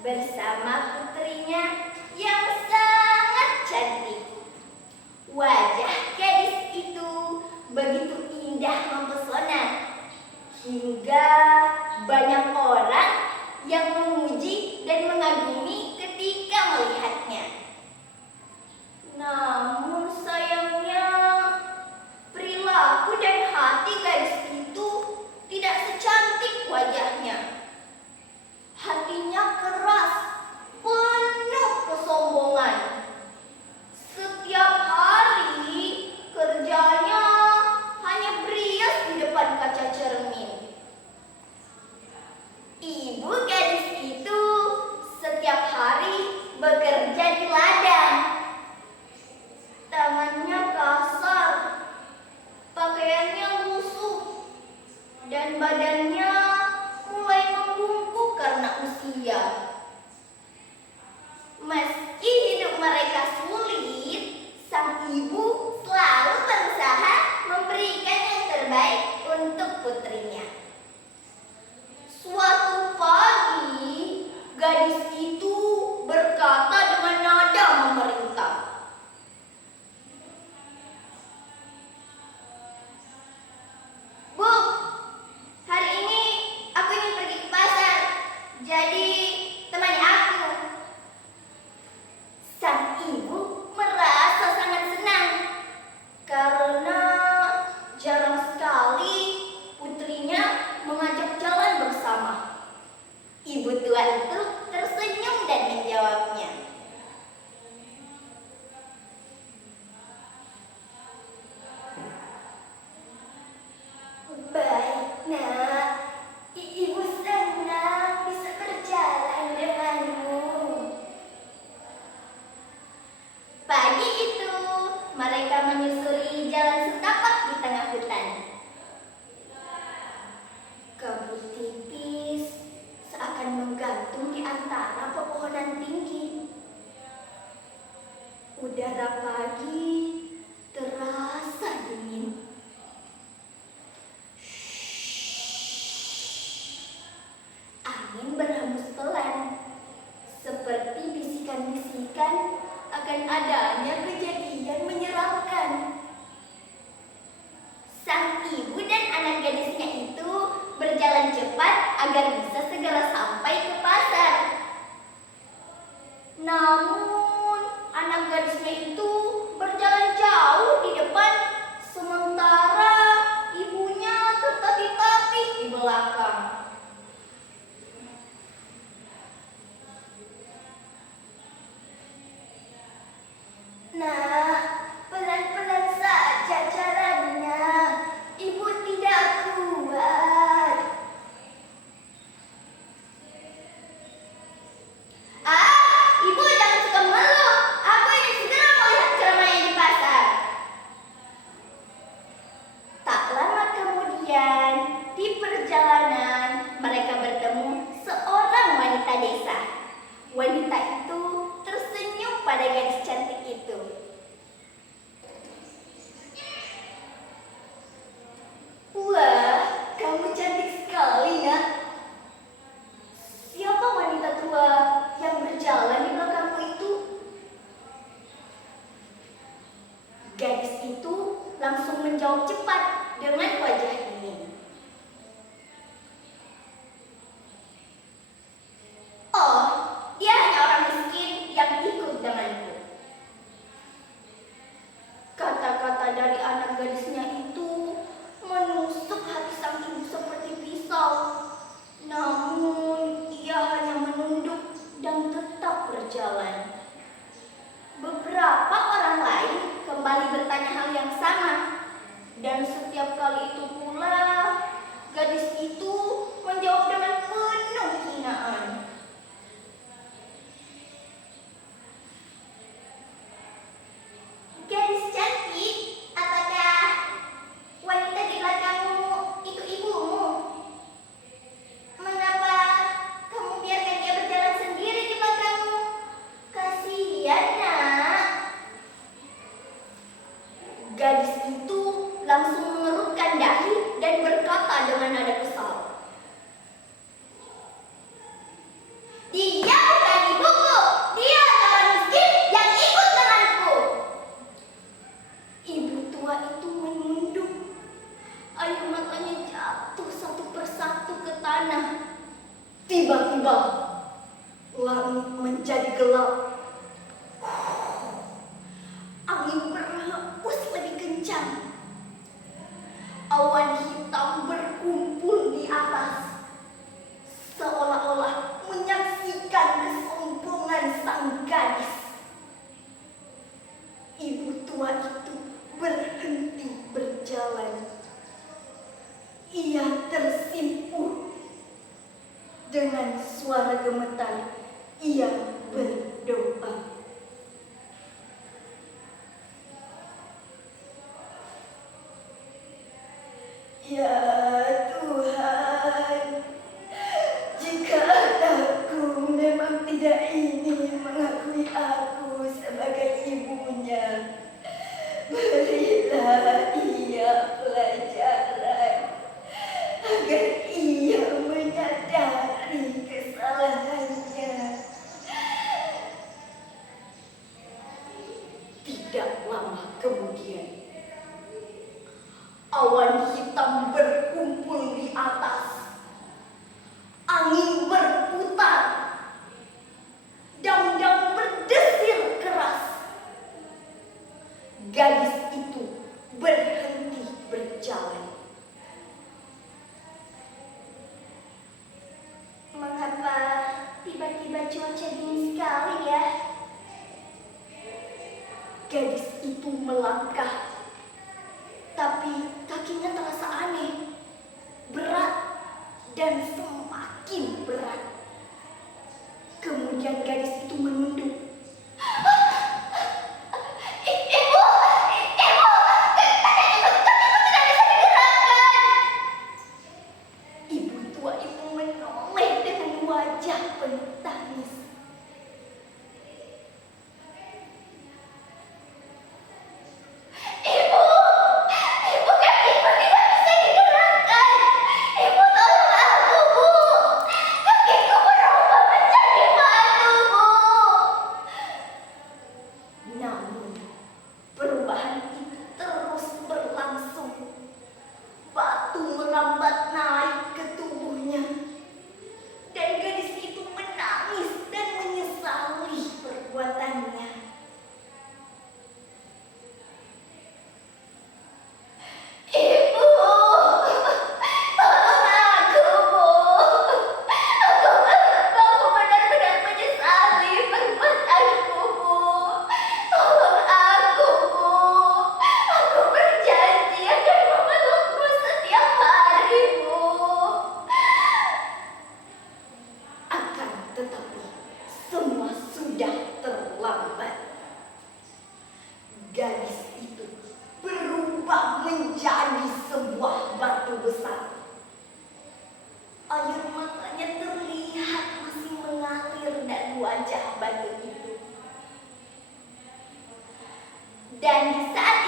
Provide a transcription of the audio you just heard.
bersama putrinya yang sangat cantik. Wajah gadis itu begitu indah mempesona, hingga banyak orang yang memuji dan mengagumi ketika melihatnya. Namun sayangnya, perilaku dan hati gadis itu tidak secantik wajahnya. Hatinya keras, penuh kesombongan. Setiap hari kerjanya hanya berias di depan kaca cermin. Ibu gadis itu setiap hari bekerja di ladang. Tangannya kasar, pakaiannya lusuh, dan badannya mulai membungkuk karena usia. Meski hidup mereka sulit, sang ibu selalu berusaha memberikan yang terbaik untuk putrinya. Suatu pagi, gadis itu berkata dengan nada memerintah, "Bu, hari ini aku ingin pergi ke pasar, jadi temani aku." Sang ibu merasa sangat senang karena jarang sekali putrinya mengajak jalan bersama. Ibu tua itu tersenyum dan menjawabnya, "Baik, Nak. Ibu senang bisa berjalan denganmu." Pagi itu, mereka menyusuri jalan setapak di tengah hutan. Kabut tipis seakan menggantung di antara pepohonan tinggi. Udara pagi terasa dingin. Angin berhembus pelan, seperti bisikan-bisikan akan adanya kejadian menyeramkan. Sang ibu dan anak gadisnya itu berjalan cepat agar bisa segera sampai ke pasar. Namun, anak gadisnya itu berjalan jauh di depan, sementara ibunya tertatih-tatih di belakang. "Nak, pelan-pelan saja jalannya. Ibu tidak kuat." "Ibu jangan suka mengeluh. Aku ingin segera melihat keramaian di pasar." Tak lama kemudian, di perjalanan mereka bertemu seorang wanita desa. Wanita itu tersenyum pada gadis cantik itu. "Wah, kamu cantik sekali, Nak. Siapa wanita tua yang berjalan di belakangmu itu?" Gadis itu langsung menjawab cepat dengan wajah dingin, "Oh, dia hanya orang miskin yang ikut denganku." Kata-kata dari anak gadisnya itu menusuk hati sang ibu seperti pisau. Namun, ia hanya menunduk dan tetap berjalan. Beberapa orang lain kembali bertanya hal yang sama, dan Langit menjadi gelap. Angin berhembus lebih kencang. Awan hitam berkumpul di atas, seolah-olah menyaksikan kesombongan sang gadis. Ibu tua itu berhenti berjalan. Ia tersimpuh. Dengan suara gemetar, ia berdoa. Ya Tuhan, jika anakku memang tidak ingin mengakui aku sebagai ibunya, berilah ia pelajaran agar ia menyadari kesalahannya. Tidak lama kemudian, awan hitam berkumpul di atas, angin berputar, daun-daun berdesir keras. Gadis itu berhenti berjalan. Mengapa tiba-tiba cuaca dingin sekali ya? Gadis itu melangkah, tapi kakinya terasa aneh, berat, dan semakin berat. Kemudian gadis itu menunduk. Ibu, tidak bisa digerakkan. Ibu tua itu menoleh dengan wajah penuh tangis. Ibu, kakiku tidak bisa digerakkan. Ibu, tolong aku, Bu. Kakiku berubah menjadi batu, Bu. Namun, perubahan itu terus berlangsung. Batu merambat naik ke tubuhnya. Dan gadis itu menangis dan menyesali perbuatannya. Ibu, tolong aku, Bu. Aku benar-benar menyesali perbuatanku, Bu. Tolong aku, Bu. Aku berjanji akan memelukmu setiap hari, Bu. Akan tetapi, semua sudah terlambat. Gadis itu berubah menjadi sebuah batu besar. Air matanya terlihat masih mengalir dari wajah batu itu. Dan di saat